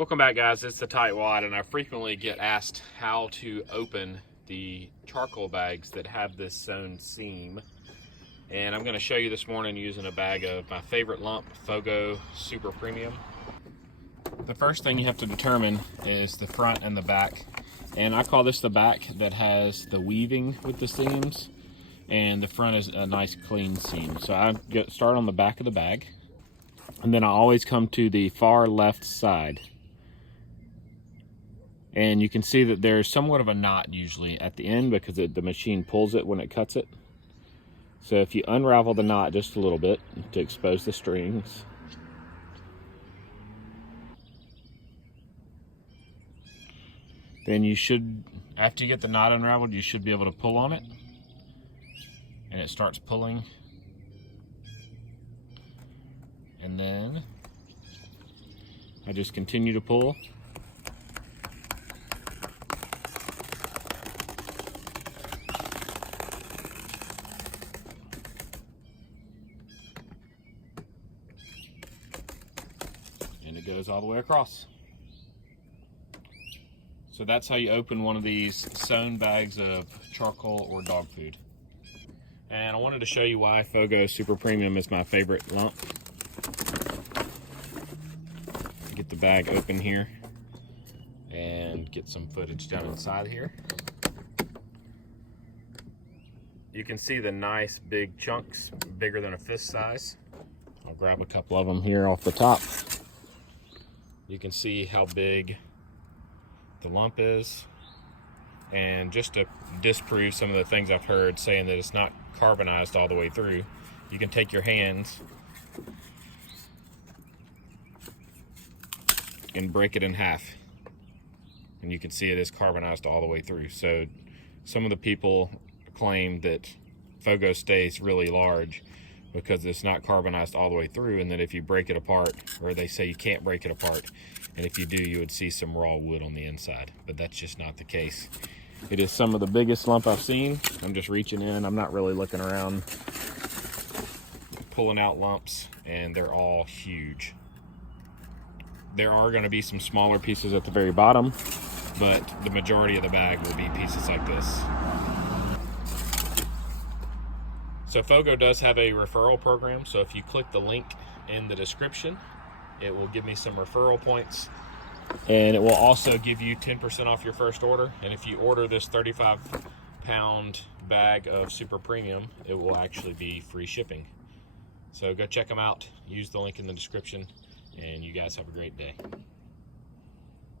Welcome back, guys. It's the TightWad, and I frequently get asked how to open the charcoal bags that have this sewn seam. And I'm going to show you this morning using a bag of my favorite lump, FOGO Super Premium. The first thing you have to determine is the front and the back. And I call this the back that has the weaving with the seams, and the front is a nice clean seam. So I start on the back of the bag, and then I always come to the far left side. And you can see that there's somewhat of a knot usually at the end because the machine pulls it when it cuts it. So if you unravel the knot just a little bit to expose the strings, then you should, after you get the knot unraveled, you should be able to pull on it. And it starts pulling. And then I just continue to pull. And it goes all the way across. So that's how you open one of these sewn bags of charcoal or dog food. And I wanted to show you why FOGO Super Premium is my favorite lump. Get the bag open here and get some footage down inside here. You can see the nice big chunks, bigger than a fist size. I'll grab a couple of them here off the top. You can see how big the lump is. And just to disprove some of the things I've heard saying that it's not carbonized all the way through, you can take your hands and break it in half. And you can see it is carbonized all the way through. So some of the people claim that FOGO stays really large because it's not carbonized all the way through, and that if you break it apart, or they say you can't break it apart, and if you do, you would see some raw wood on the inside. But that's just not the case. It is some of the biggest lump I've seen. I'm just reaching in, I'm not really looking around, pulling out lumps, and they're all huge. There are going to be some smaller pieces at the very bottom, but the majority of the bag will be pieces like this. So FOGO does have a referral program, so if you click the link in the description, it will give me some referral points, and it will also give you 10% off your first order. And if you order this 35-pound bag of Super Premium, it will actually be free shipping. So go check them out, use the link in the description, and you guys have a great day.